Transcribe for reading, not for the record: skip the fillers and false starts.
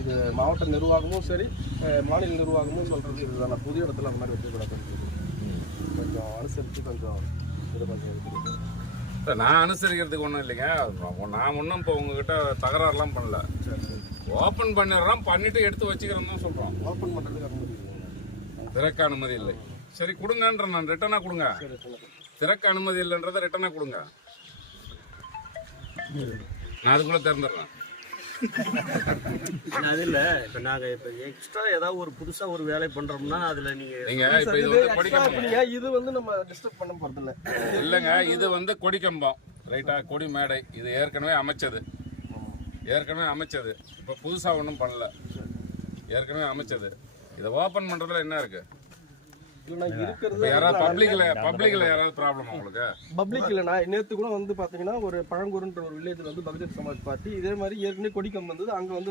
இது மாவட்ட நிர்வாகமும் சரி மாநில நிர்வாகமும் சொல்கிறது இதுதான். நான் புதிய இடத்துல அந்த மாதிரி வச்சுக்கூடாது, கொஞ்சம் அனுசரித்து கொஞ்சம் இது கொஞ்சம் இருக்குது. நான் அனுசரிக்கிறதுக்கு ஒன்றும் இல்லைங்க. நான் ஒன்றும் இப்போ உங்ககிட்ட தகராறுலாம் பண்ணல. ஓப்பன் பண்ணிடுறோம், பண்ணிட்டு எடுத்து வச்சுக்கிறோம் தான் சொல்கிறோம். ஓப்பன் பண்ணுறதுக்கு அனுமதி திறக்க அனுமதி இல்லை. சரி கொடுங்கன்ற, நான் ரிட்டனாக கொடுங்க. திறக்க அனுமதி இல்லைன்றதை ரிட்டனாக கொடுங்க, நான் அதுக்குள்ளே திறந்துடுறேன். அது இல்லை, இப்போ நாங்கள் இப்போ எக்ஸ்ட்ரா ஏதாவது ஒரு புதுசாக ஒரு வேலை பண்ணுறோம்னா அதில் நீங்கள் இப்போ இது வந்து கொடிக்கம்பம், இது வந்து நம்ம டிஸ்டர்ப் பண்ண போகிறது இல்லைங்க. இது வந்து கொடிக்கம்பம் ரைட்டா, கொடி மேடை. இது ஏற்கனவே அமைச்சது, இப்போ புதுசாக ஒன்றும் பண்ணல, ஏற்கனவே அமைச்சது. இதை ஓப்பன் பண்ணுறதுல என்ன இருக்கு? யாராவது பப்ளிக்ல யாராவது ப்ராப்ளம் உங்களுக்கு? பப்ளிக் இல்லைண்ணா. நேற்று கூட வந்து பார்த்தீங்கன்னா ஒரு பழங்கூருன்ற ஒரு வில்லேஜில் வந்து பகுஜன் சமாஜ் பார்ட்டி இதே மாதிரி ஏற்கனவே கொடிக்கம் வந்தது, அங்கே வந்து